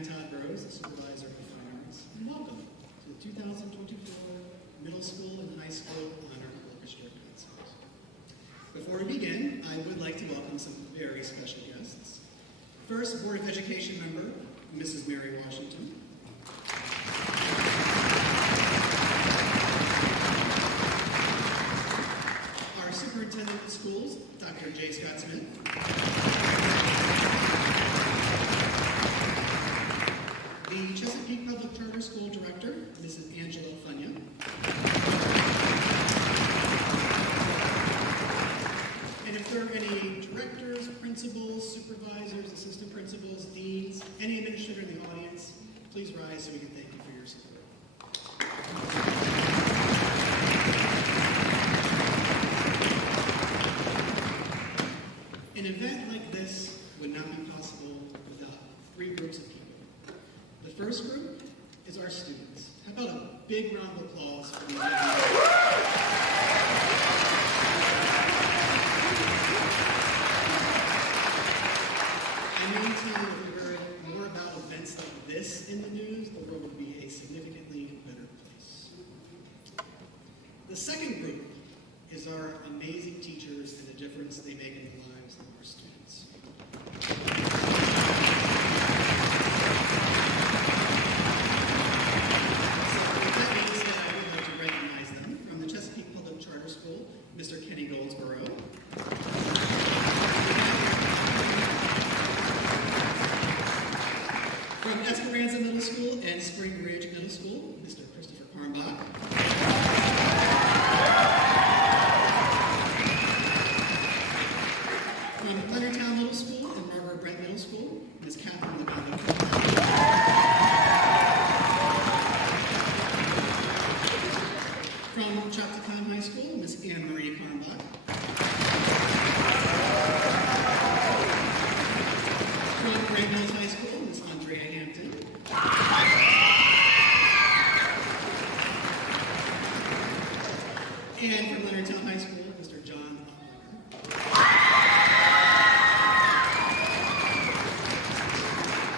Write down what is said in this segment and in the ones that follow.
I'm Todd Rose, the Supervisor of Fine Arts, and welcome to the 2024 Middle School and High School Honor Orchestra Concert. Before we begin, I would like to welcome some very special guests. First, Board of Education member, Mrs. Mary Washington. Our Superintendent of Schools, Dr. J. Scott Smith. The Chesapeake Public Charter School Director, Mrs. Angela Funya. And if there are any directors, principals, supervisors, assistant principals, deans, any administrator in the audience, please rise so we can thank you for your support. An event like this would not be possible without three groups of people. The first group is our students. How about a big round of applause for these young people? I maintain that if we heard more about events like this in the news, the world would be a significantly better place. The second group is our amazing teachers and the difference they make in the lives of our students. Mr. Kenny Goldsboro. From Esperanza Middle School and Spring Ridge Middle School, Mr. Christopher Karnbach. From Leonardtown Middle School and Margaret Brent Middle School, Ms. Catherine Levine. From Choctaw High School, Ms. Anne Marie Karnbach. From Great Mills High School, Ms. Andrea Hampton. And from Leonardtown High School, Mr. John Butler.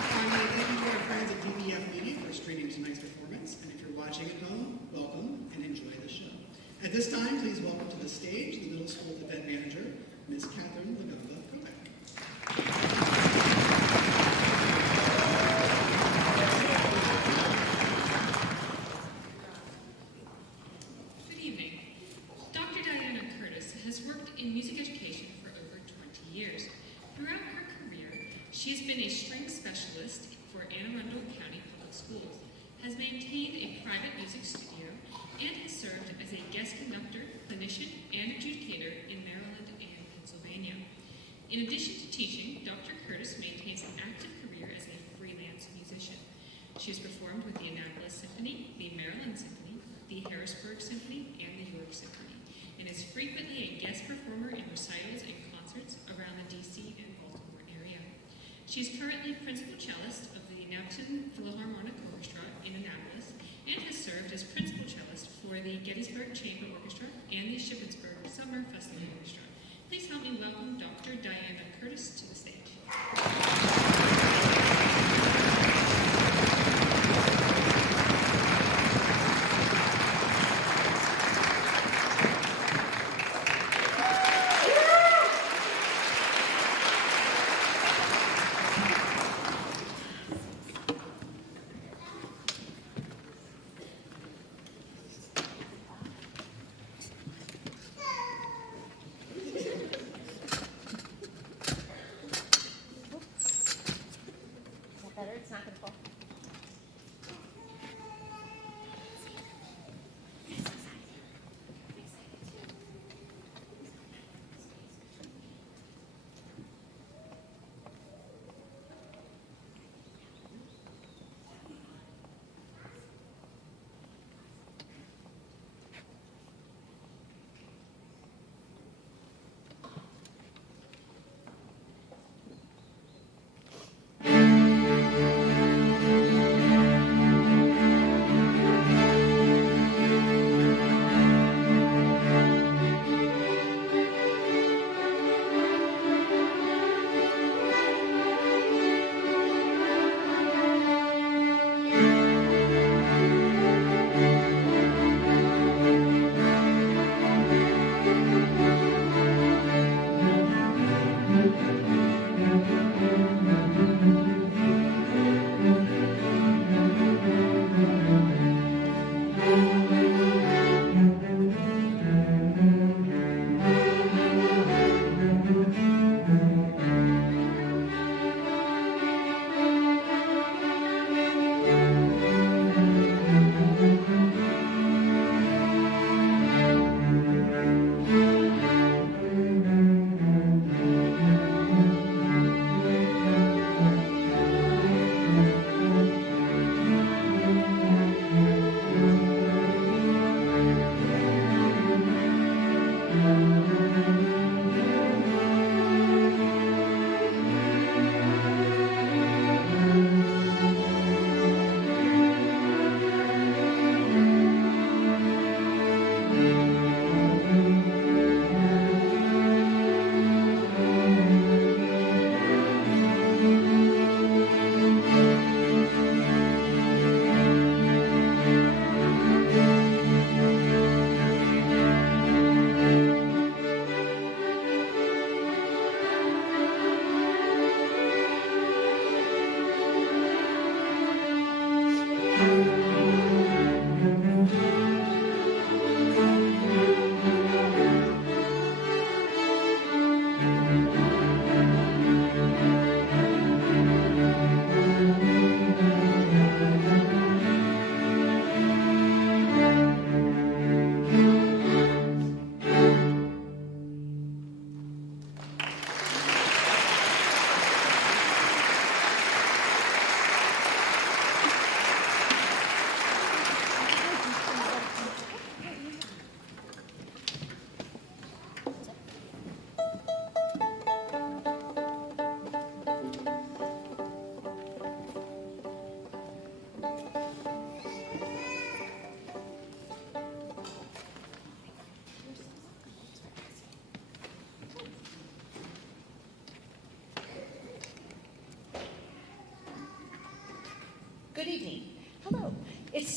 Finally, thank you to our friends at DBF Media for streaming tonight's performance. And if you're watching at home, welcome and enjoy the show. At this time, please welcome to the stage the middle school event manager, Ms. Catherine Lagomba Kovac. Good evening. Dr. Diana Curtis has worked in music education for over 20 years. Throughout her career, she has been a string specialist for Anne Arundel County Public Schools, has maintained a private music studio, and has served as a guest conductor, clinician, and adjudicator in Maryland and Pennsylvania. In addition to teaching, Dr. Curtis maintains an active career as a freelance musician. She has performed with the Annapolis Symphony, the Maryland Symphony, the Harrisburg Symphony, and the York Symphony, and is frequently a guest performer in recitals and concerts around the D.C. and Baltimore area. She is currently principal cellist of the Napton Philharmonic Orchestra in Annapolis, and has served as principal cellist for the Gettysburg Chamber Orchestra and the Shippensburg Summer Festival Orchestra. Please help me welcome Dr. Diana Curtis to the stage.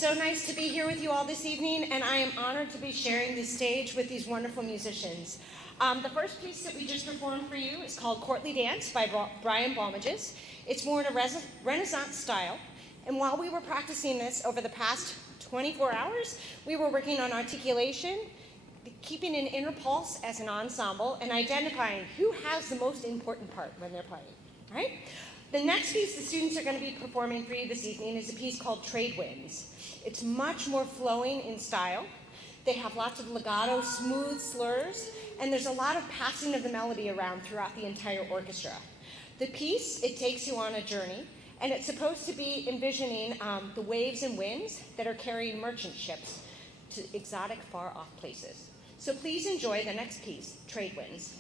so nice to be here with you all this evening, and I am honored to be sharing this stage with these wonderful musicians. The first piece that we just performed for you is called Courtly Dance by Brian Balmages. It's more in a Renaissance style, and while we were practicing this over the past 24 hours, we were working on articulation, keeping an inner pulse as an ensemble, and identifying who has the most important part when they're playing, right? The next piece the students are going to be performing for you this evening is a piece called Trade Winds. It's much more flowing in style. They have lots of legato, smooth slurs, and there's a lot of passing of the melody around throughout the entire orchestra. The piece, it takes you on a journey, and it's supposed to be envisioning the waves and winds that are carrying merchant ships to exotic, far-off places. So please enjoy the next piece, Trade Winds.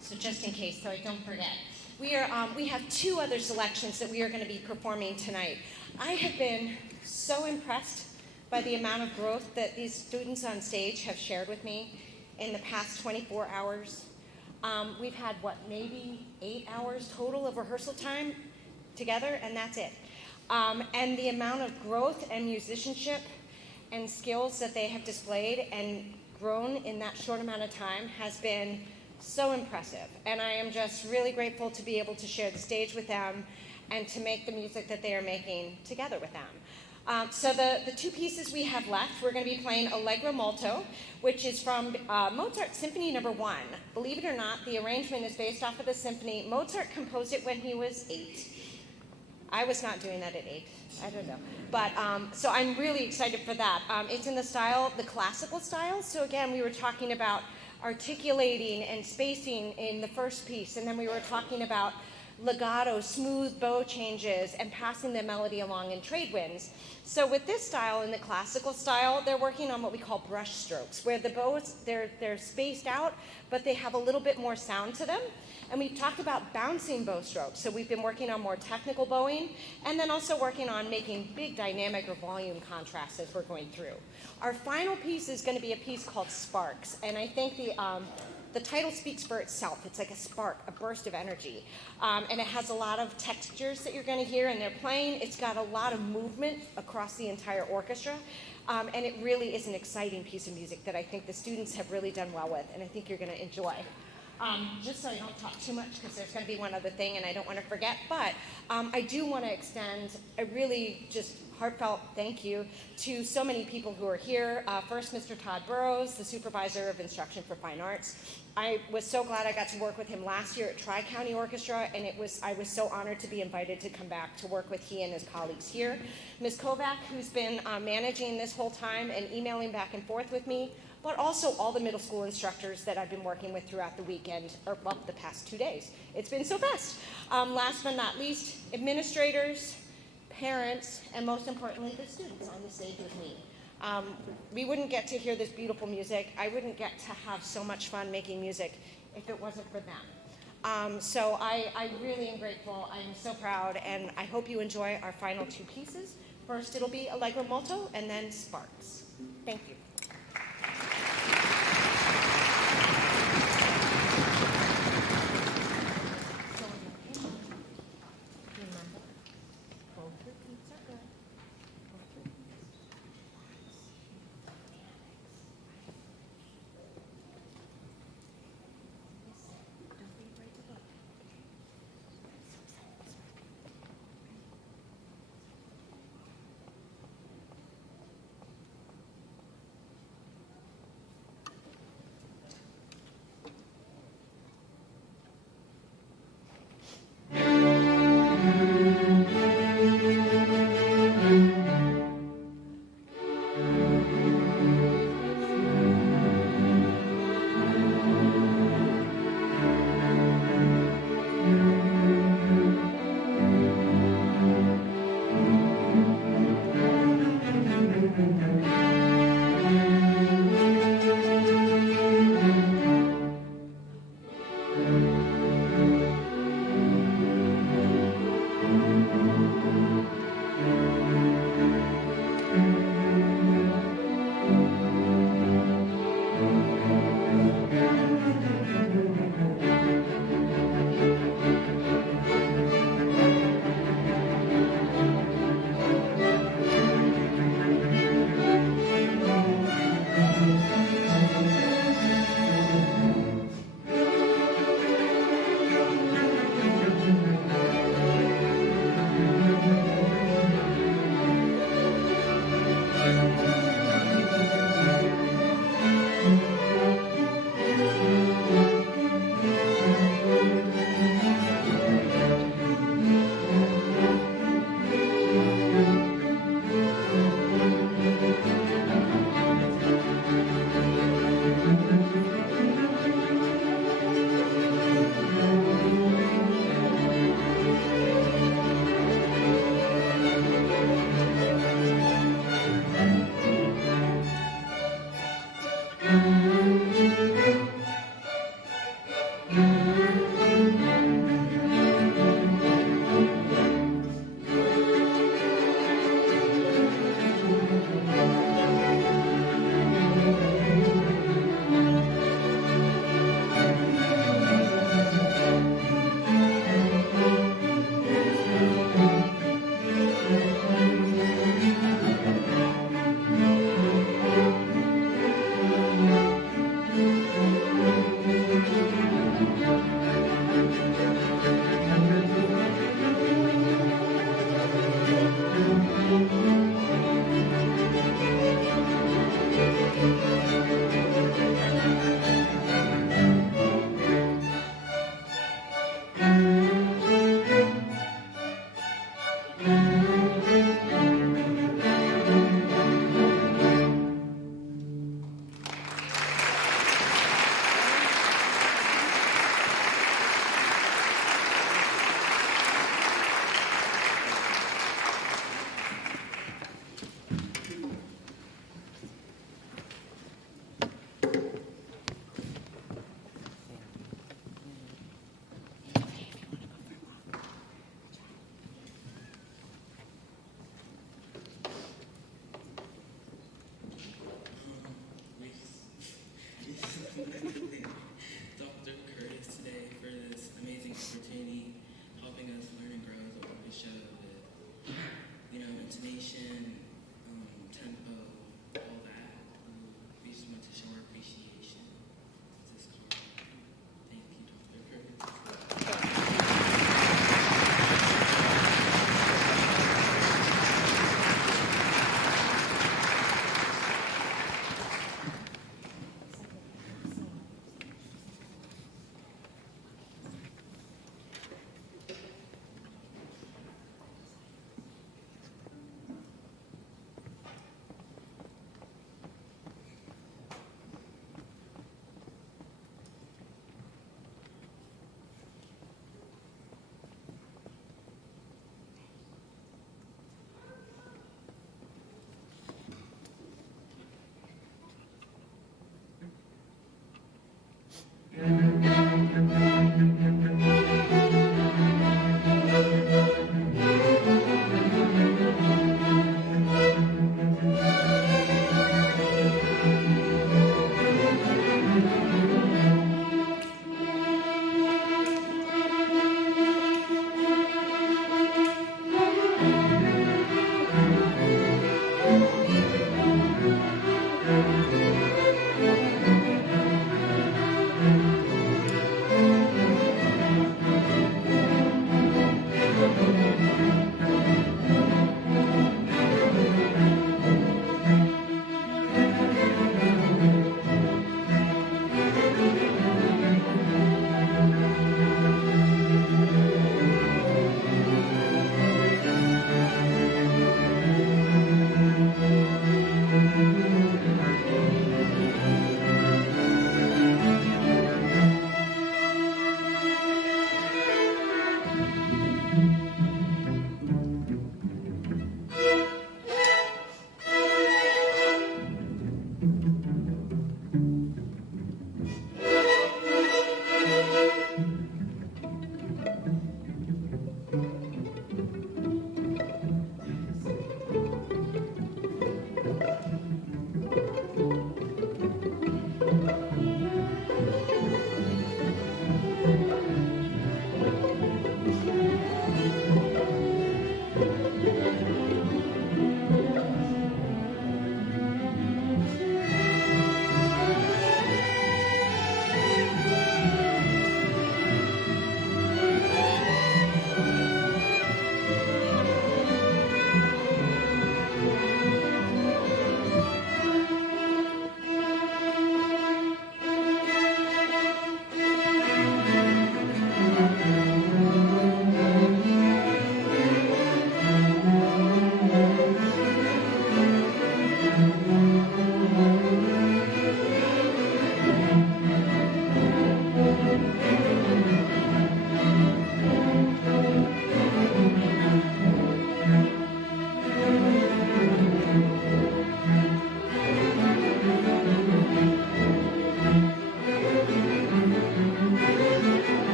So just in case, so I don't forget. We have two other selections that we are going to be performing tonight. I have been so impressed by the amount of growth that these students on stage have shared with me in the past 24 hours. We've had, maybe 8 hours total of rehearsal time together, and that's it. And the amount of growth and musicianship and skills that they have displayed and grown in that short amount of time has been so impressive. And I am just really grateful to be able to share the stage with them and to make the music that they are making together with them. So the two pieces we have left, we're going to be playing Allegro Molto, which is from Mozart Symphony No. 1. Believe it or not, the arrangement is based off of the symphony. Mozart composed it when he was 8. I was not doing that at 8. I don't know. But so I'm really excited for that. It's in the style, the classical style. So again, we were talking about articulating and spacing in the first piece, and then we were talking about legato, smooth bow changes, and passing the melody along in trade winds. So with this style, in the classical style, they're working on what we call brush strokes, where the bows, they're spaced out, but they have a little bit more sound to them. And we've talked about bouncing bow strokes. So we've been working on more technical bowing, and then also working on making big dynamic or volume contrasts as we're going through. Our final piece is going to be a piece called Sparks, and I think the title speaks for itself. It's like a spark, a burst of energy. And it has a lot of textures that you're going to hear, and they're playing. It's got a lot of movement across the entire orchestra. And it really is an exciting piece of music that I think the students have really done well with, and I think you're going to enjoy. Just so I don't talk too much, because there's going to be one other thing and I don't want to forget, but I do want to extend a really just heartfelt thank you to so many people who are here. First, Mr. Todd Burrows, the Supervisor of Instruction for Fine Arts. I was so glad I got to work with him last year at Tri-County Orchestra, and I was so honored to be invited to come back to work with he and his colleagues here. Ms. Kovac, who's been managing this whole time and emailing back and forth with me, but also all the middle school instructors that I've been working with throughout the weekend, or well, the past 2 days. It's been so fast. Last but not least, administrators, parents, and most importantly, the students on the stage with me. We wouldn't get to hear this beautiful music. I wouldn't get to have so much fun making music if it wasn't for them. So I really am grateful. I am so proud, and I hope you enjoy our final two pieces. First, it'll be Allegro Molto, and then Sparks. Thank you.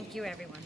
Thank you, everyone.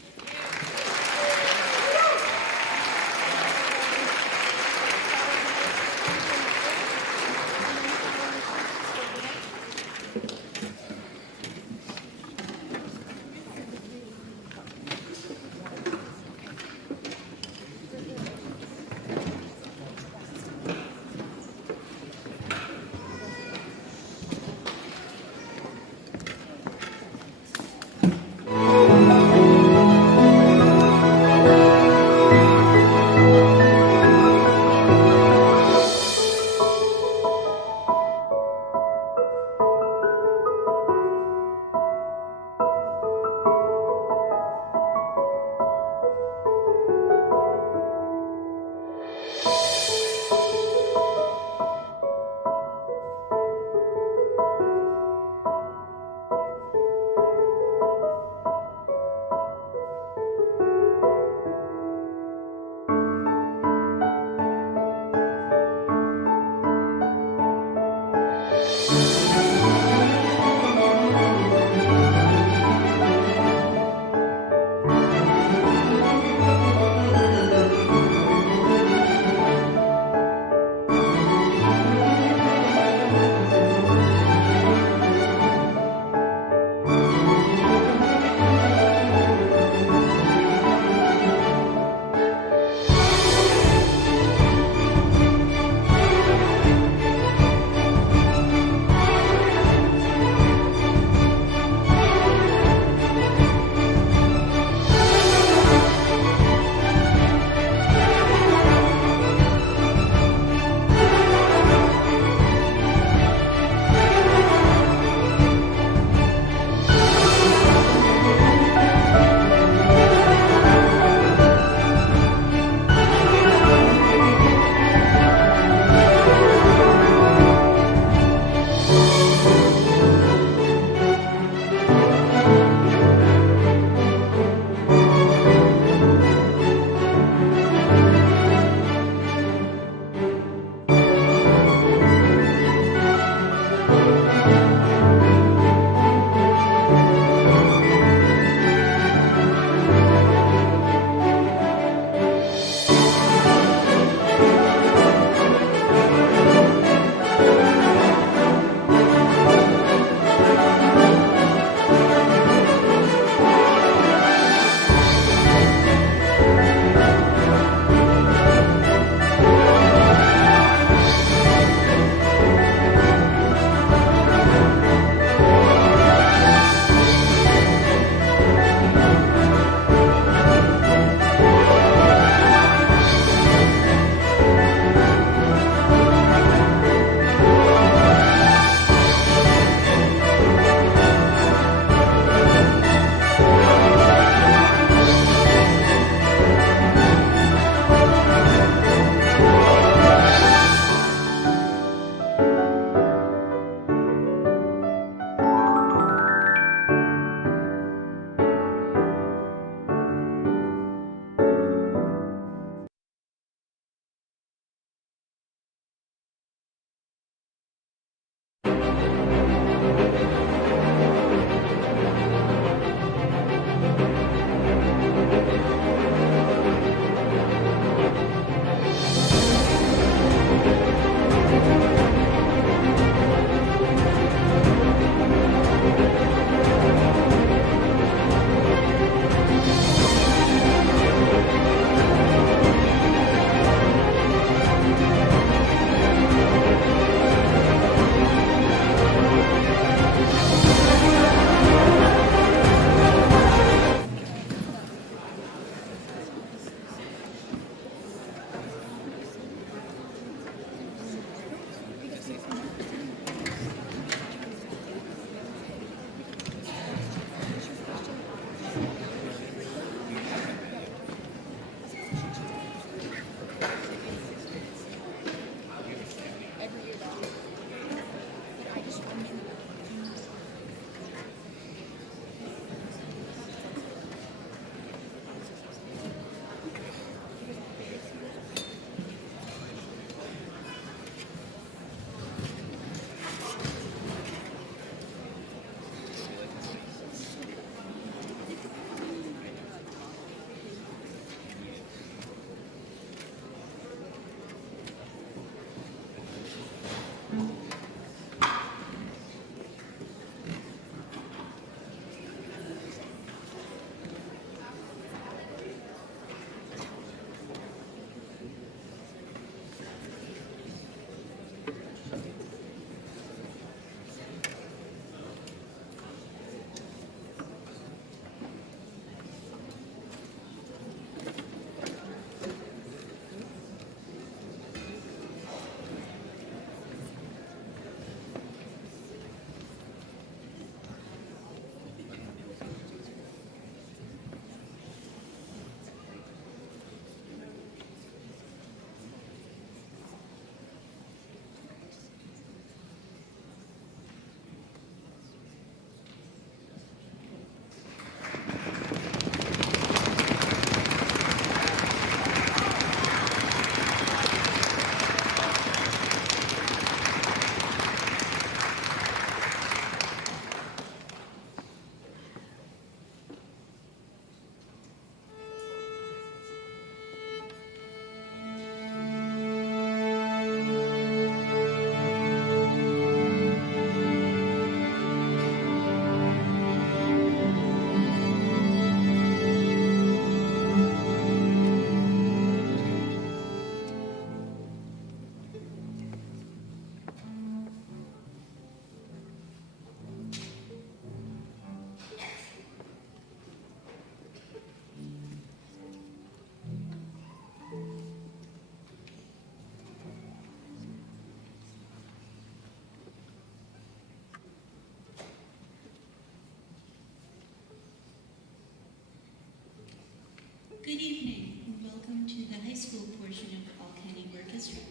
Good evening, and welcome to the high school portion of the All County Orchestra.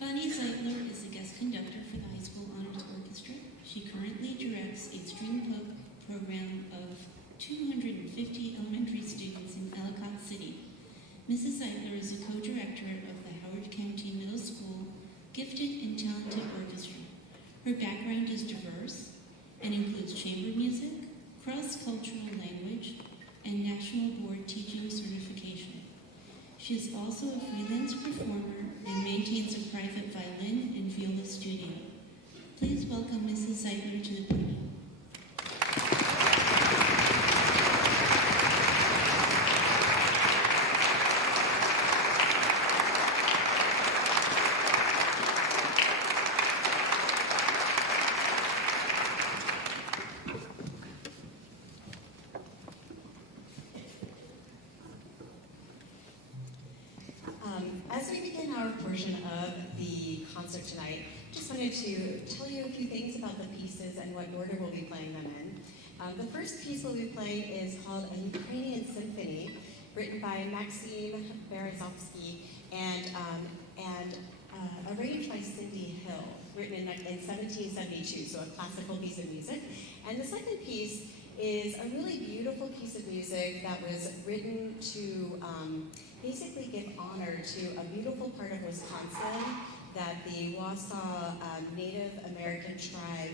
Bonnie Zeitler is the guest conductor for the High School Honors Orchestra. She currently directs a string program of 250 elementary students in Ellicott City. Mrs. Zeitler is a co-director of the Howard County Middle School Gifted and Talented Orchestra. Her background is diverse and includes chamber music, cross-cultural language, and National Board Teaching Certification. She is also a freelance performer and maintains a private violin and viola studio. Please welcome Mrs. Zeitler to the podium. As we begin our portion of the concert tonight, just wanted to tell you a few things about the pieces and what order we'll be playing them in. The first piece we'll be playing is called A Ukrainian Symphony, written by Maxim Berezovsky and arranged by Cindy Hill, written in 1772, so a classical piece of music. And the second piece is a really beautiful piece of music that was written to basically give honor to a beautiful part of Wisconsin that the Wausau Native American tribe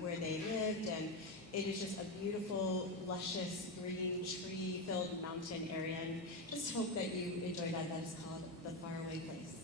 where they lived, and it is just a beautiful, luscious, green, tree-filled mountain area, and just hope that you enjoy that. That is called The Faraway Place.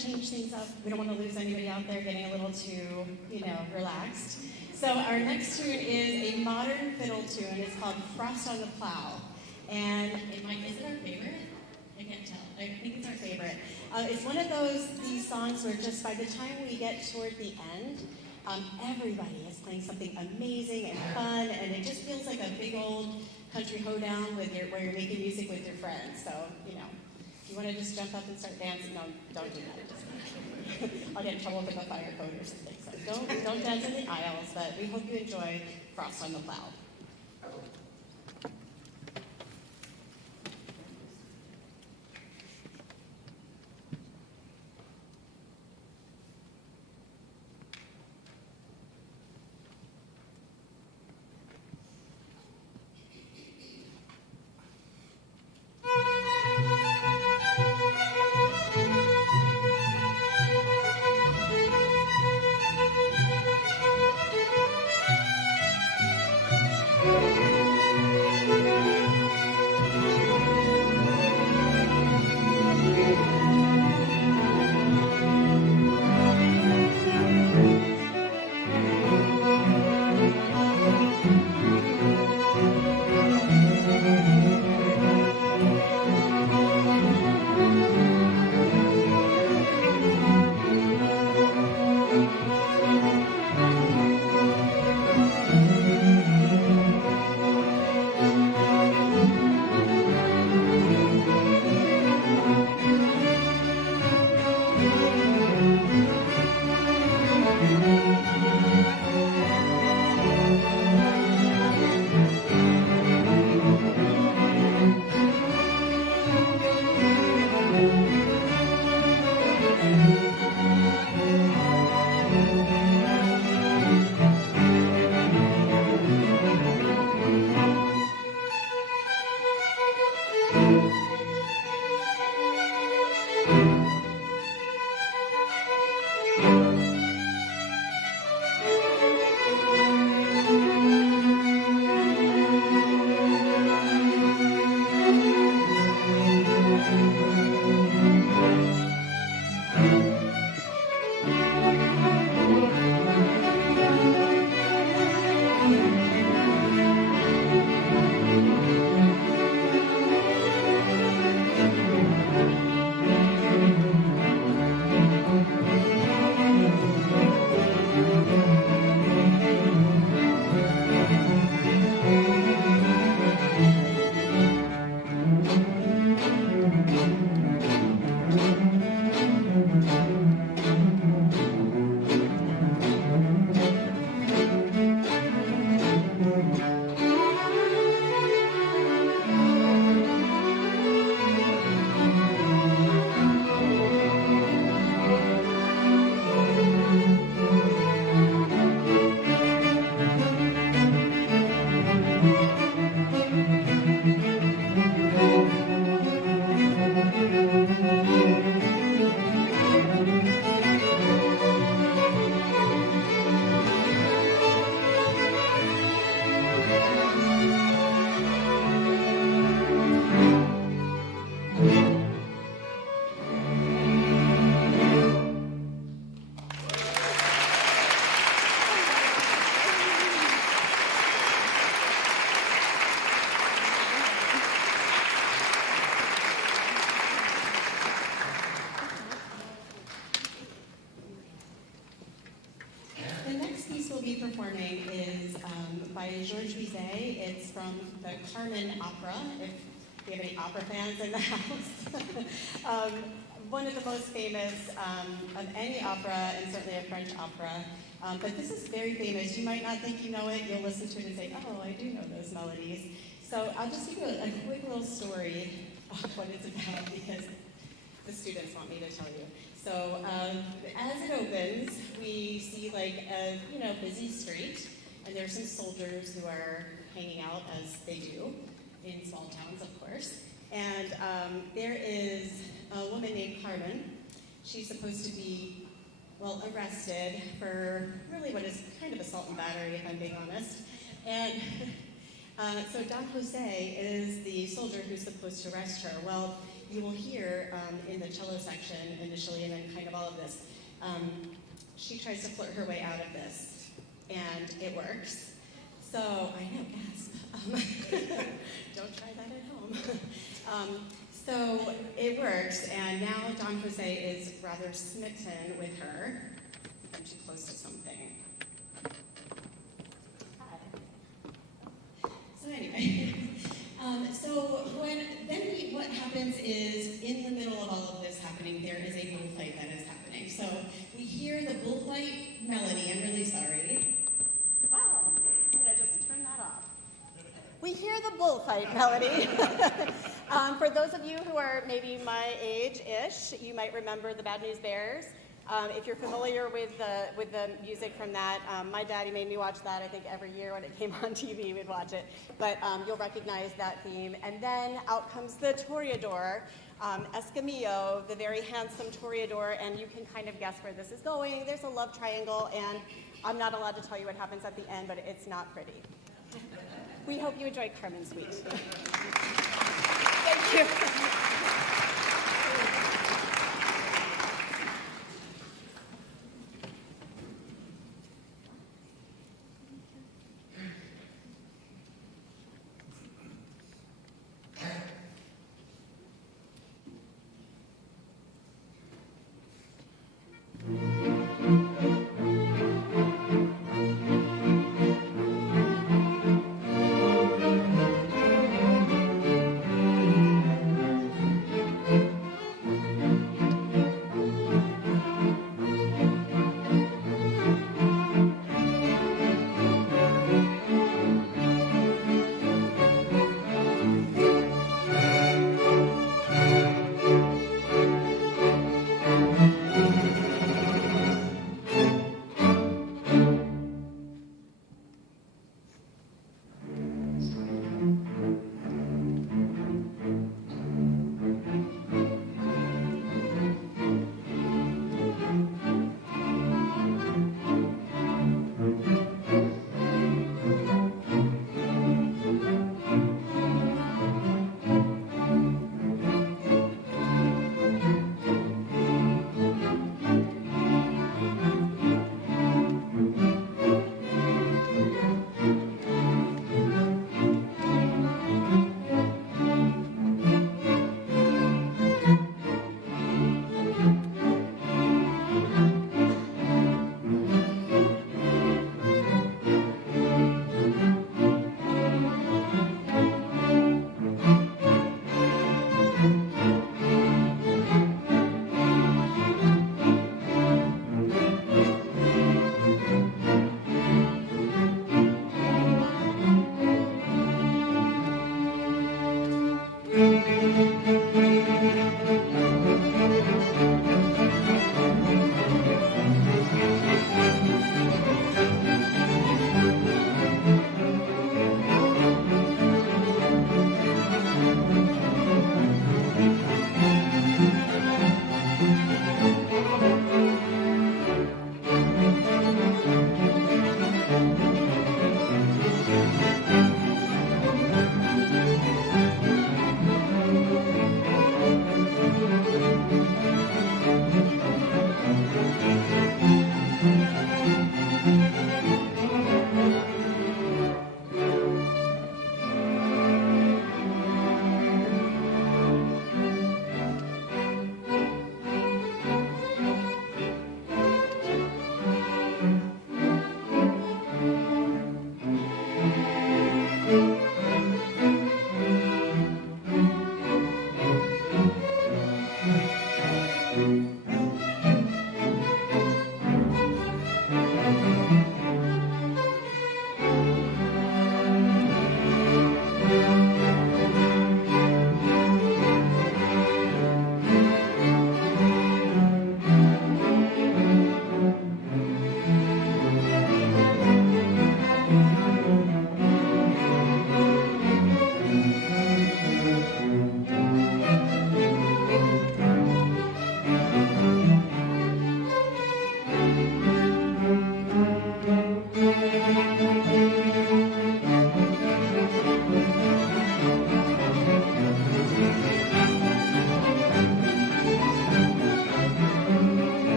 change things up. We don't want to lose anybody out there getting a little too, relaxed. So our next tune is a modern fiddle tune. It's called Frost on the Plow. And is it our favorite? I can't tell. I think it's our favorite. It's one of these songs where just by the time we get toward the end, everybody is playing something amazing and fun, and it just feels like a big old country hoedown where you're making music with your friends. So, if you want to just jump up and start dancing, no, don't do that. I'll get in trouble with the fire code or something. So don't dance in the aisles, but we hope you enjoy Frost on the Plow. Performing is by Georges Bizet. It's from the Carmen opera, if we have any opera fans in the house. One of the most famous of any opera, and certainly a French opera. But this is very famous. You might not think you know it. You'll listen to it and say, oh, I do know those melodies. So I'll just give you a quick little story of what it's about, because the students want me to tell you. So as it opens, we see like a busy street, and there's some soldiers who are hanging out, as they do in small towns, of course. And there is a woman named Carmen. She's supposed to be, arrested for really what is kind of assault and battery, if I'm being honest. And so Don Jose is the soldier who's supposed to arrest her. Well, you will hear in the cello section initially, and then kind of all of this, she tries to flirt her way out of this, and it works. So, I know, gasp. Don't try that at home. So it works, and now Don Jose is rather smitten with her. I'm too close to something. So anyway, what happens is, in the middle of all of this happening, there is a bullfight that is happening. So we hear the bullfight melody. I'm really sorry. Wow, I'm gonna just turn that off. We hear the bullfight melody. For those of you who are maybe my age-ish, you might remember the Bad News Bears. If you're familiar with the music from that, my daddy made me watch that, I think, every year when it came on TV, we'd watch it. But you'll recognize that theme. And then out comes the Toreador, Escamillo, the very handsome Toreador, and you can kind of guess where this is going. There's a love triangle, and I'm not allowed to tell you what happens at the end, but it's not pretty. We hope you enjoy Carmen Suite. Thank you.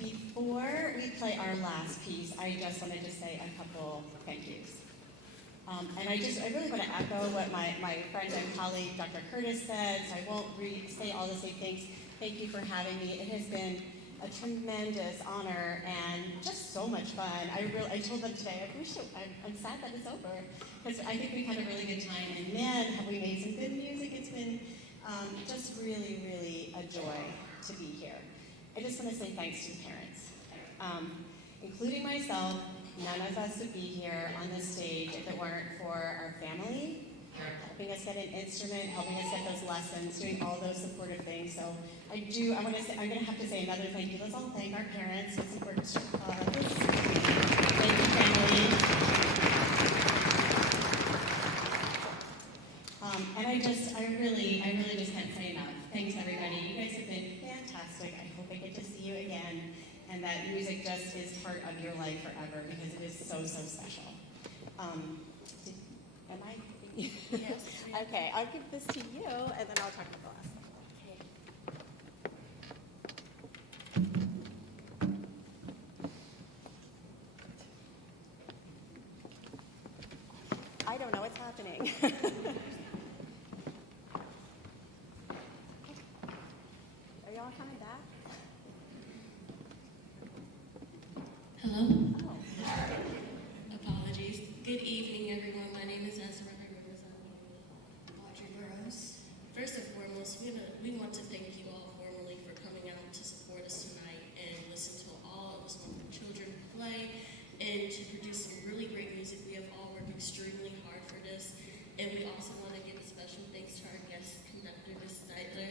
Before we play our last piece, I just wanted to say a couple thank yous. And I really want to echo what my friend and colleague, Dr. Curtis, said, so I won't say all the same things. Thank you for having me. It has been a tremendous honor and just so much fun. I told them today, I'm sad that it's over, because I think we've had a really good time, and man, have we made some good music. It's been just really, really a joy to be here. I just want to say thanks to the parents, including myself. None of us would be here on this stage if it weren't for our family, helping us get an instrument, helping us get those lessons, doing all those supportive things. So I'm going to have to say another thank you. Let's all thank our parents and support district clubs. Thank you, family. And I really just can't say enough. Thanks, everybody. You guys have been fantastic. I hope I get to see you again, and that music just is part of your life forever, because it is so, so special. Am I? Yes. Okay, I'll give this to you, and then I'll talk about the last one. I don't know what's happening. Are y'all coming back? Hello? Oh. Apologies. Good evening, everyone. My name is Ezra. Audrey Burrows. First and foremost, we want to thank you all formally for coming out to support us tonight and listen to all of us wonderful children play and to produce some really great music. We have all worked extremely hard for this, and we also want to give a special thanks to our guest conductor, Ms. Seidler.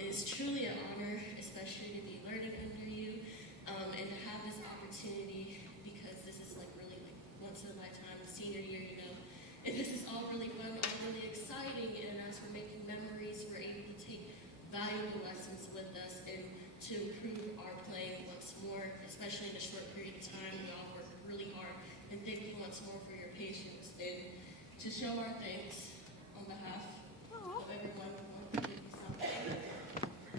It is truly an honor, especially to be learning under you, and to have this opportunity, because this is really once in a lifetime, senior year, and this is all really fun, all really exciting, and as we're making memories, we're able to take valuable lessons with us and to improve our playing once more, especially in a short period of time. We all work really hard, and thank you once more for your patience, and to show our thanks on behalf of everyone, we want to give you something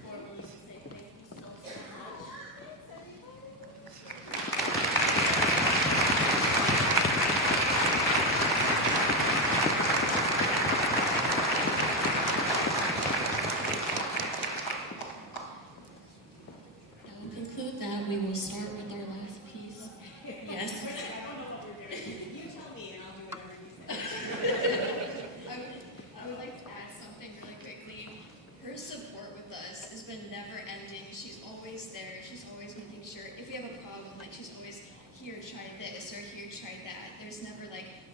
formally to say thank you so much. That will conclude that. We will start with our last piece. Yes. You tell me, and I'll do whatever you say. I would like to add something really quickly. Her support with us has been never ending. She's always there. She's always making sure if we have a problem, she's always here, try this, or here, try that. There's never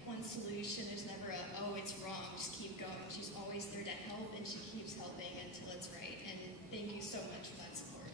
one solution. There's never it's wrong, just keep going. She's always there to help, and she keeps helping until it's right. And thank you so much for that support.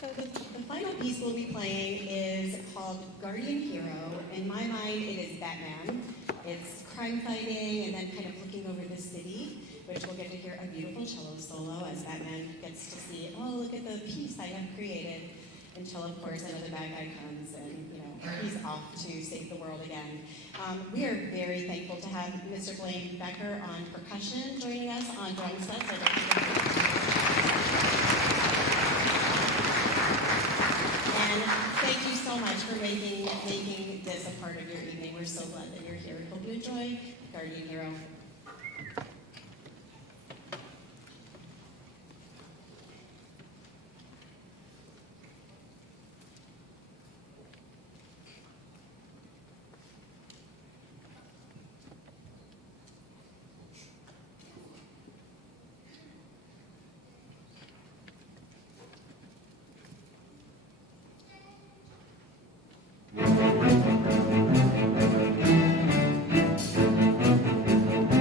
So the final piece we'll be playing is called Guardian Hero. In my mind, it is Batman. It's crime fighting and then kind of looking over the city, which we'll get to hear a beautiful cello solo as Batman gets to see, oh, look at the piece I have created. Until, of course, another bad guy comes and, he's off to save the world again. We are very thankful to have Mr. Blaine Becker on percussion joining us on drum sets. And thank you so much for making this a part of your evening. We're so glad that you're here. We hope you enjoy Guardian Hero. Thank you.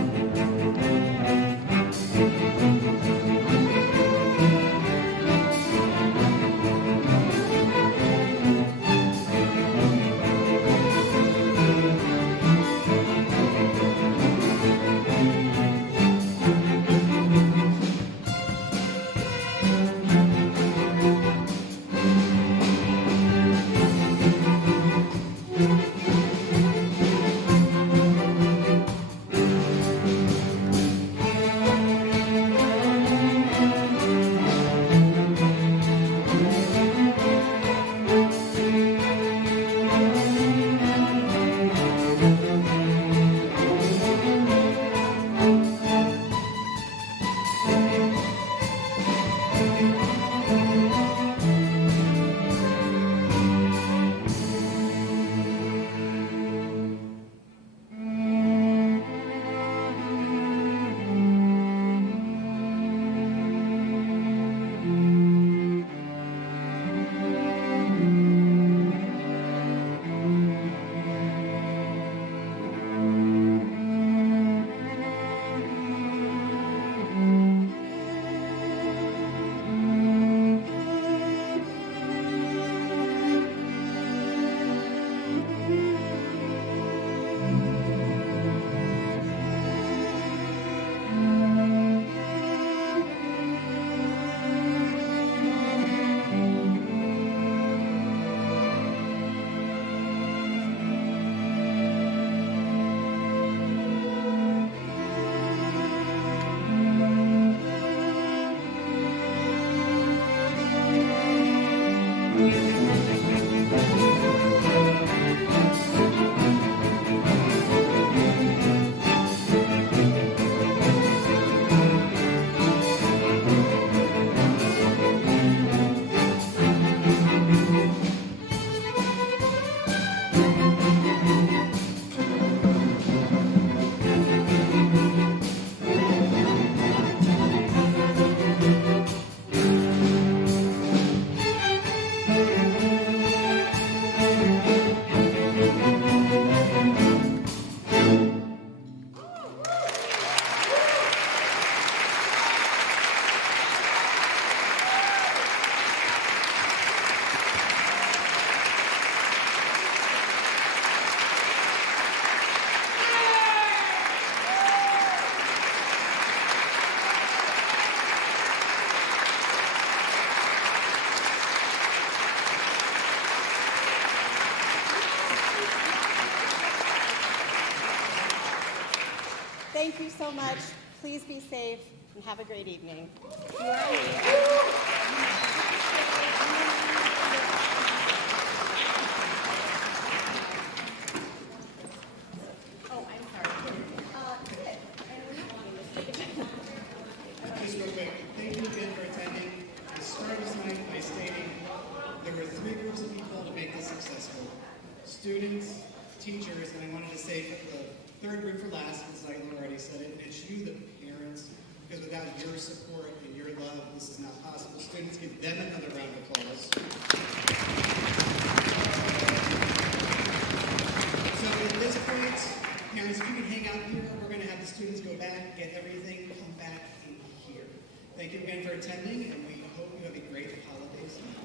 Thank you so much. Please be safe and have a great evening. Just real quick, thank you again for attending. I started this night by stating there were 3 groups of people to make this successful. Students, teachers, and I wanted to say the 3rd group for last, because Zeitler already said it, and it's you, the parents, because without your support and your love, this is not possible. Students, give them another round of applause. So at this point, parents, if you can hang out here, we're going to have the students go back, get everything, come back in here. Thank you again for attending, and we hope you have a great holiday season.